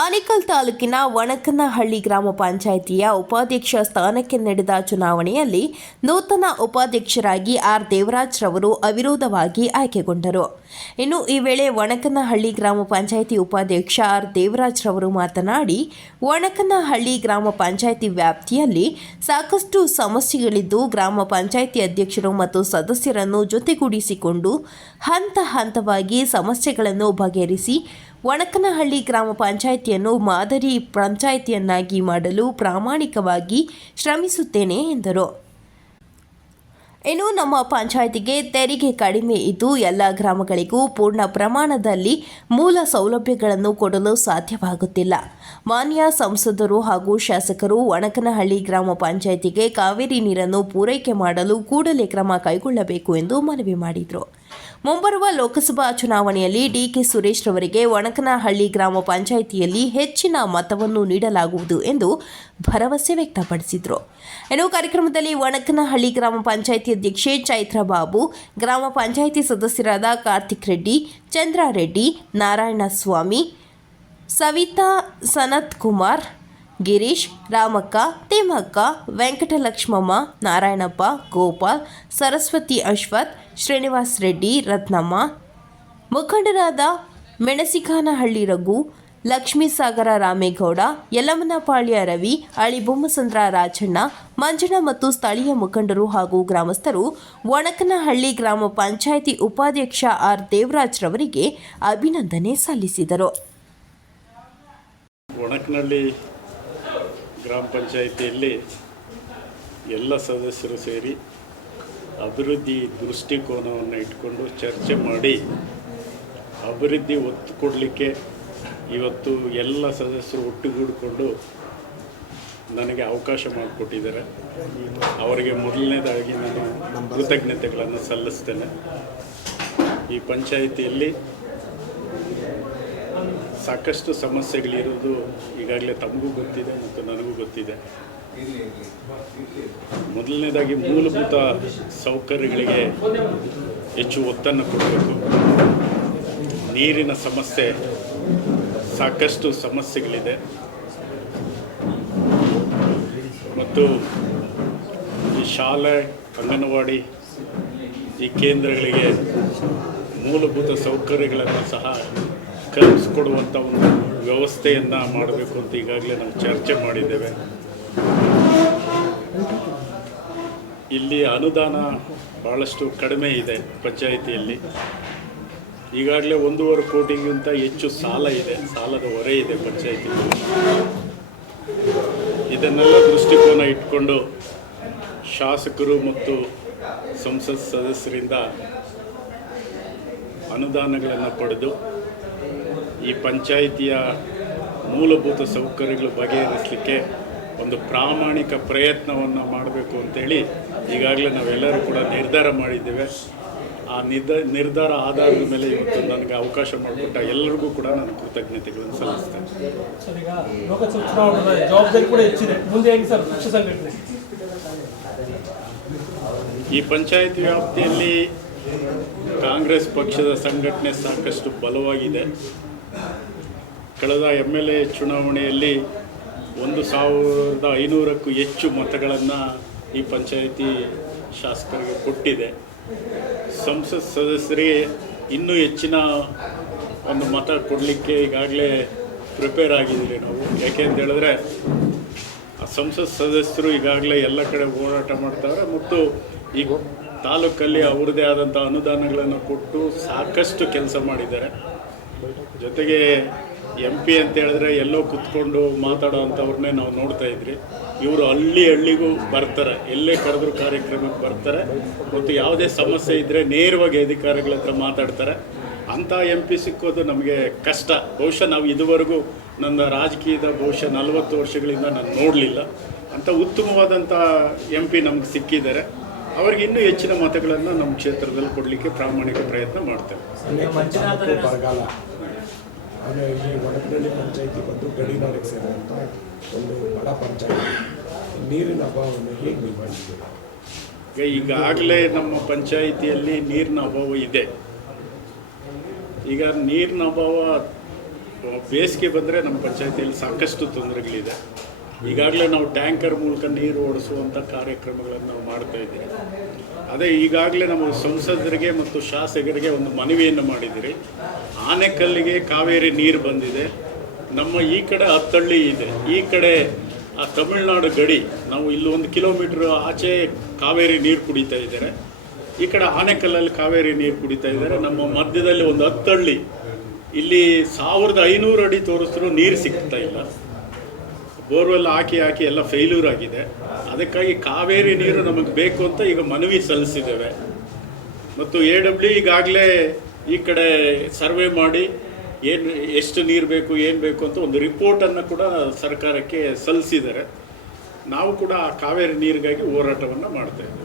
ಆನೇಕಲ್ ತಾಲೂಕಿನ ವಣಕನಹಳ್ಳಿ ಗ್ರಾಮ ಪಂಚಾಯಿತಿಯ ಉಪಾಧ್ಯಕ್ಷ ಸ್ಥಾನಕ್ಕೆ ನಡೆದ ಚುನಾವಣೆಯಲ್ಲಿ ನೂತನ ಉಪಾಧ್ಯಕ್ಷರಾಗಿ ಆರ್ ದೇವರಾಜ್ ರವರು ಅವಿರೋಧವಾಗಿ ಆಯ್ಕೆಗೊಂಡರು. ಇನ್ನು ಈ ವೇಳೆ ವಣಕನಹಳ್ಳಿ ಗ್ರಾಮ ಪಂಚಾಯಿತಿ ಉಪಾಧ್ಯಕ್ಷ ಆರ್ ದೇವರಾಜ್ ರವರು ಮಾತನಾಡಿ, ವಣಕನಹಳ್ಳಿ ಗ್ರಾಮ ಪಂಚಾಯಿತಿ ವ್ಯಾಪ್ತಿಯಲ್ಲಿ ಸಾಕಷ್ಟು ಸಮಸ್ಯೆಗಳಿದ್ದು ಗ್ರಾಮ ಪಂಚಾಯಿತಿ ಅಧ್ಯಕ್ಷರು ಮತ್ತು ಸದಸ್ಯರನ್ನು ಜೊತೆಗೂಡಿಸಿಕೊಂಡು ಹಂತ ಹಂತವಾಗಿ ಸಮಸ್ಯೆಗಳನ್ನು ಬಗೆಹರಿಸಿ ಒಣಕನಹಳ್ಳಿ ಗ್ರಾಮ ಪಂಚಾಯಿತಿಯನ್ನು ಮಾದರಿ ಪಂಚಾಯಿತಿಯನ್ನಾಗಿ ಮಾಡಲು ಪ್ರಾಮಾಣಿಕವಾಗಿ ಶ್ರಮಿಸುತ್ತೇನೆ ಎಂದರು. ಇನ್ನು ನಮ್ಮ ಪಂಚಾಯಿತಿಗೆ ತೆರಿಗೆ ಕಡಿಮೆ ಇದ್ದು ಎಲ್ಲ ಗ್ರಾಮಗಳಿಗೂ ಪೂರ್ಣ ಪ್ರಮಾಣದಲ್ಲಿ ಮೂಲ ಸೌಲಭ್ಯಗಳನ್ನು ಕೊಡಲು ಸಾಧ್ಯವಾಗುತ್ತಿಲ್ಲ. ಮಾನ್ಯ ಸಂಸದರು ಹಾಗೂ ಶಾಸಕರು ಒಣಕನಹಳ್ಳಿ ಗ್ರಾಮ ಪಂಚಾಯಿತಿಗೆ ಕಾವೇರಿ ನೀರನ್ನು ಪೂರೈಕೆ ಮಾಡಲು ಕೂಡಲೇ ಕ್ರಮ ಕೈಗೊಳ್ಳಬೇಕು ಎಂದು ಮನವಿ ಮಾಡಿದರು. ಮುಂಬರುವ ಲೋಕಸಭಾ ಚುನಾವಣೆಯಲ್ಲಿ ಡಿಕೆ ಸುರೇಶ್ ರವರಿಗೆ ಒಣಕನಹಳ್ಳಿ ಗ್ರಾಮ ಪಂಚಾಯಿತಿಯಲ್ಲಿ ಹೆಚ್ಚಿನ ಮತವನ್ನು ನೀಡಲಾಗುವುದು ಎಂದು ಭರವಸೆ ವ್ಯಕ್ತಪಡಿಸಿದರು. ಇನ್ನು ಕಾರ್ಯಕ್ರಮದಲ್ಲಿ ಒಣಕನಹಳ್ಳಿ ಗ್ರಾಮ ಪಂಚಾಯಿತಿ ಅಧ್ಯಕ್ಷೆ ಚೈತ್ರಾ ಬಾಬು ಗ್ರಾಮ ಪಂಚಾಯಿತಿ ಸದಸ್ಯರಾದ ಕಾರ್ತಿಕ್ ರೆಡ್ಡಿ, ಚಂದ್ರಾರೆಡ್ಡಿ, ನಾರಾಯಣಸ್ವಾಮಿ, ಸವಿತಾ ಸನತ್ ಕುಮಾರ್ ಗಿರೀಶ್, ರಾಮಕ್ಕ, ತಿಮ್ಮಕ್ಕ, ವೆಂಕಟಲಕ್ಷ್ಮಮ್ಮ, ನಾರಾಯಣಪ್ಪ, ಗೋಪಾಲ್, ಸರಸ್ವತಿ ಅಶ್ವಥ್, ಶ್ರೀನಿವಾಸ್ ರೆಡ್ಡಿ, ರತ್ನಮ್ಮ. ಮುಖಂಡರಾದ ಮೆಣಸಿಕಾನಹಳ್ಳಿ ರಘು ಲಕ್ಷ್ಮೀಸಾಗರ ರಾಮೇಗೌಡ, ಯಲಮನಪಾಳ್ಯ ರವಿ, ಅಳಿಬೊಮ್ಮಸಂದ್ರ ರಾಜಣ್ಣ, ಮಂಜಣ್ಣ ಮತ್ತು ಸ್ಥಳೀಯ ಮುಖಂಡರು ಹಾಗೂ ಗ್ರಾಮಸ್ಥರು, ಒಣಕನಹಳ್ಳಿ ಗ್ರಾಮ ಪಂಚಾಯಿತಿ ಉಪಾಧ್ಯಕ್ಷ ಆರ್ ದೇವರಾಜ್ ರವರಿಗೆ ಅಭಿನಂದನೆ ಸಲ್ಲಿಸಿದರು. ಗ್ರಾಮ ಪಂಚಾಯಿತಿಯಲ್ಲಿ ಎಲ್ಲ ಸದಸ್ಯರು ಸೇರಿ ಅಭಿವೃದ್ಧಿ ದೃಷ್ಟಿಕೋನವನ್ನು ಇಟ್ಕೊಂಡು ಚರ್ಚೆ ಮಾಡಿ ಅಭಿವೃದ್ಧಿ ಒತ್ತು ಕೊಡಲಿಕ್ಕೆ ಇವತ್ತು ಎಲ್ಲ ಸದಸ್ಯರು ಒಟ್ಟುಗೂಡಿಕೊಂಡು ನನಗೆ ಅವಕಾಶ ಮಾಡಿಕೊಟ್ಟಿದ್ದಾರೆ. ಅವರಿಗೆ ಮೊದಲನೇದಾಗಿ ನಾನು ಕೃತಜ್ಞತೆಗಳನ್ನು ಸಲ್ಲಿಸ್ತೇನೆ. ಈ ಪಂಚಾಯಿತಿಯಲ್ಲಿ ಸಾಕಷ್ಟು ಸಮಸ್ಯೆಗಳಿರೋದು ಈಗಾಗಲೇ ತಮಗೂ ಗೊತ್ತಿದೆ ಮತ್ತು ನನಗೂ ಗೊತ್ತಿದೆ. ಮೊದಲನೇದಾಗಿ ಮೂಲಭೂತ ಸೌಕರ್ಯಗಳಿಗೆ ಹೆಚ್ಚು ಒತ್ತನ್ನು ಕೊಡಬೇಕು. ನೀರಿನ ಸಮಸ್ಯೆ ಸಾಕಷ್ಟು ಸಮಸ್ಯೆಗಳಿದೆ. ಮತ್ತು ಈ ಶಾಲೆ, ಅಂಗನವಾಡಿ ಈ ಕೇಂದ್ರಗಳಿಗೆ ಮೂಲಭೂತ ಸೌಕರ್ಯಗಳನ್ನು ಸಹ ಕಲ್ಪಿಸ್ಕೊಡುವಂಥ ಒಂದು ವ್ಯವಸ್ಥೆಯನ್ನು ಮಾಡಬೇಕು ಅಂತ ಈಗಾಗಲೇ ನಾವು ಚರ್ಚೆ ಮಾಡಿದ್ದೇವೆ. ಇಲ್ಲಿ ಅನುದಾನ ಭಾಳಷ್ಟು ಕಡಿಮೆ ಇದೆ ಪಂಚಾಯಿತಿಯಲ್ಲಿ. ಈಗಾಗಲೇ ಒಂದೂವರೆ ಕೋಟಿಗಿಂತ ಹೆಚ್ಚು ಸಾಲ ಇದೆ, ಸಾಲದ ಹೊರೆ ಇದೆ ಪಂಚಾಯಿತಿ ಇದನ್ನೆಲ್ಲ ದೃಷ್ಟಿಕೋನ ಇಟ್ಕೊಂಡು ಶಾಸಕರು ಮತ್ತು ಸಂಸತ್ ಸದಸ್ಯರಿಂದ ಅನುದಾನಗಳನ್ನು ಪಡೆದು ಈ ಪಂಚಾಯಿತಿಯ ಮೂಲಭೂತ ಸೌಕರ್ಯಗಳು ಬಗೆಹರಿಸಲಿಕ್ಕೆ ಒಂದು ಪ್ರಾಮಾಣಿಕ ಪ್ರಯತ್ನವನ್ನು ಮಾಡಬೇಕು ಅಂತೇಳಿ ಈಗಾಗಲೇ ನಾವೆಲ್ಲರೂ ಕೂಡ ನಿರ್ಧಾರ ಮಾಡಿದ್ದೇವೆ. ಆ ನಿರ್ಧ ನಿರ್ಧಾರ ಆಧಾರದ ಮೇಲೆ ಇವತ್ತು ನನಗೆ ಅವಕಾಶ ಮಾಡಿಕೊಟ್ಟ ಎಲ್ಲರಿಗೂ ಕೂಡ ನಾನು ಕೃತಜ್ಞತೆಗಳನ್ನು ಸಲ್ಲಿಸ್ತೇನೆ. ಈ ಪಂಚಾಯತ್ ವ್ಯಾಪ್ತಿಯಲ್ಲಿ ಕಾಂಗ್ರೆಸ್ ಪಕ್ಷದ ಸಂಘಟನೆ ಸಾಕಷ್ಟು ಬಲವಾಗಿದೆ. ಕಳೆದ ಎಂ ಎಲ್ ಎ ಚುನಾವಣೆಯಲ್ಲಿ ಒಂದು ಸಾವಿರದ ಐನೂರಕ್ಕೂ ಹೆಚ್ಚು ಮತಗಳನ್ನು ಈ ಪಂಚಾಯಿತಿ ಶಾಸಕರಿಗೆ ಕೊಟ್ಟಿದೆ. ಸಂಸತ್ ಸದಸ್ಯರಿಗೆ ಇನ್ನೂ ಹೆಚ್ಚಿನ ಒಂದು ಮತ ಕೊಡಲಿಕ್ಕೆ ಈಗಾಗಲೇ ಪ್ರಿಪೇರ್ ಆಗಿದ್ದೀವಿ ನಾವು. ಯಾಕೆ ಅಂತ ಹೇಳಿದ್ರೆ, ಆ ಸಂಸತ್ ಸದಸ್ಯರು ಈಗಾಗಲೇ ಎಲ್ಲ ಕಡೆ ಹೋರಾಟ ಮಾಡ್ತಾರೆ ಮತ್ತು ಈಗ ತಾಲೂಕಲ್ಲಿ ಅವ್ರದ್ದೇ ಆದಂಥ ಅನುದಾನಗಳನ್ನು ಕೊಟ್ಟು ಸಾಕಷ್ಟು ಕೆಲಸ ಮಾಡಿದ್ದಾರೆ. ಜೊತೆಗೆ ಎಂ ಪಿ ಅಂತ ಹೇಳಿದ್ರೆ ಎಲ್ಲೋ ಕುತ್ಕೊಂಡು ಮಾತಾಡೋ ಅಂಥವ್ರನ್ನೇ ನಾವು ನೋಡ್ತಾ ಇದ್ರಿ. ಇವರು ಹಳ್ಳಿ ಹಳ್ಳಿಗೂ ಬರ್ತಾರೆ. ಎಲ್ಲೇ ಕರೆದ್ರು ಕಾರ್ಯಕ್ರಮಕ್ಕೆ ಬರ್ತಾರೆ. ಮತ್ತು ಯಾವುದೇ ಸಮಸ್ಯೆ ಇದ್ದರೆ ನೇರವಾಗಿ ಅಧಿಕಾರಿಗಳ ಹತ್ರ ಮಾತಾಡ್ತಾರೆ. ಅಂಥ ಎಂ ಪಿ ಸಿಕ್ಕೋದು ನಮಗೆ ಕಷ್ಟ. ಬಹುಶಃ ನಾವು ಇದುವರೆಗೂ ನನ್ನ ರಾಜಕೀಯದ ಬಹುಶಃ ನಲವತ್ತು ವರ್ಷಗಳಿಂದ ನಾನು ನೋಡಲಿಲ್ಲ. ಅಂಥ ಉತ್ತಮವಾದಂಥ ಎಂ ಪಿ ನಮ್ಗೆ ಸಿಕ್ಕಿದ್ದಾರೆ. ಅವ್ರಿಗೆ ಇನ್ನೂ ಹೆಚ್ಚಿನ ಮತಗಳನ್ನು ನಮ್ಮ ಕ್ಷೇತ್ರದಲ್ಲಿ ಕೊಡಲಿಕ್ಕೆ ಪ್ರಾಮಾಣಿಕ ಪ್ರಯತ್ನ ಮಾಡ್ತೇವೆ. ಬರಗಾಲ ಆಮೇಲೆ ಈ ವಡಕನಹಳ್ಳಿ ಪಂಚಾಯಿತಿ ಬಂದು ಗಡಿನಾಡಿಗೆ ಸೇರಿದಂಥ ಒಂದು ಬಡ ಪಂಚಾಯಿತಿ. ನೀರಿನ ಅಭಾವವನ್ನು ಹೇಗೆ ಈಗ ಈಗಾಗಲೇ ನಮ್ಮ ಪಂಚಾಯಿತಿಯಲ್ಲಿ ನೀರಿನ ಅಭಾವ ಇದೆ. ಈಗ ನೀರಿನ ಅಭಾವ ಬೇಸಿಗೆ ಬಂದರೆ ನಮ್ಮ ಪಂಚಾಯಿತಿಯಲ್ಲಿ ಸಾಕಷ್ಟು ತೊಂದರೆಗಳಿದೆ. ಈಗಾಗಲೇ ನಾವು ಟ್ಯಾಂಕರ್ ಮೂಲಕ ನೀರು ಓಡಿಸುವಂಥ ಕಾರ್ಯಕ್ರಮಗಳನ್ನು ನಾವು ಮಾಡ್ತಾ ಇದ್ದೀವಿ. ಅದೇ ಈಗಾಗಲೇ ನಮ್ಮ ಸಂಸದರಿಗೆ ಮತ್ತು ಶಾಸಕರಿಗೆ ಒಂದು ಮನವಿಯನ್ನು ಮಾಡಿದ್ದೀರಿ. ಆನೆಕಲ್ಲಿಗೆ ಕಾವೇರಿ ನೀರು ಬಂದಿದೆ. ನಮ್ಮ ಈ ಕಡೆ ಹತ್ತಳ್ಳಿ ಇದೆ. ಈ ಕಡೆ ಆ ತಮಿಳುನಾಡು ಗಡಿ, ನಾವು ಇಲ್ಲಿ ಒಂದು ಕಿಲೋಮೀಟ್ರ್ ಆಚೆ ಕಾವೇರಿ ನೀರು ಕುಡಿತಾ ಇದ್ದಾರೆ. ಈ ಕಡೆ ಆನೆಕಲ್ಲಲ್ಲಿ ಕಾವೇರಿ ನೀರು ಕುಡಿತಾ ಇದ್ದಾರೆ. ನಮ್ಮ ಮಧ್ಯದಲ್ಲಿ ಒಂದು ಹತ್ತಳ್ಳಿ. ಇಲ್ಲಿ ಸಾವಿರದ ಐನೂರು ಅಡಿ ತೋರಿಸಿದ್ರು ನೀರು ಸಿಗ್ತಾ ಇಲ್ಲ. ಬೋರ್ವೆಲ್ ಹಾಕಿ ಹಾಕಿ ಎಲ್ಲ ಫೇಲ್ಯೂರ್ ಆಗಿದೆ. ಅದಕ್ಕಾಗಿ ಕಾವೇರಿ ನೀರು ನಮಗೆ ಬೇಕು ಅಂತ ಈಗ ಮನವಿ ಸಲ್ಲಿಸಿದ್ದೇವೆ. ಮತ್ತು ಎ ಡಬ್ಲ್ಯೂ ಈಗಾಗಲೇ ಈ ಕಡೆ ಸರ್ವೆ ಮಾಡಿ ಏನು, ಎಷ್ಟು ನೀರು ಬೇಕು, ಏನು ಬೇಕು ಅಂತ ಒಂದು ರಿಪೋರ್ಟನ್ನು ಕೂಡ ಸರ್ಕಾರಕ್ಕೆ ಸಲ್ಲಿಸಿದ್ದಾರೆ. ನಾವು ಕೂಡ ಆ ಕಾವೇರಿ ನೀರಿಗಾಗಿ ಹೋರಾಟವನ್ನು ಮಾಡ್ತಾ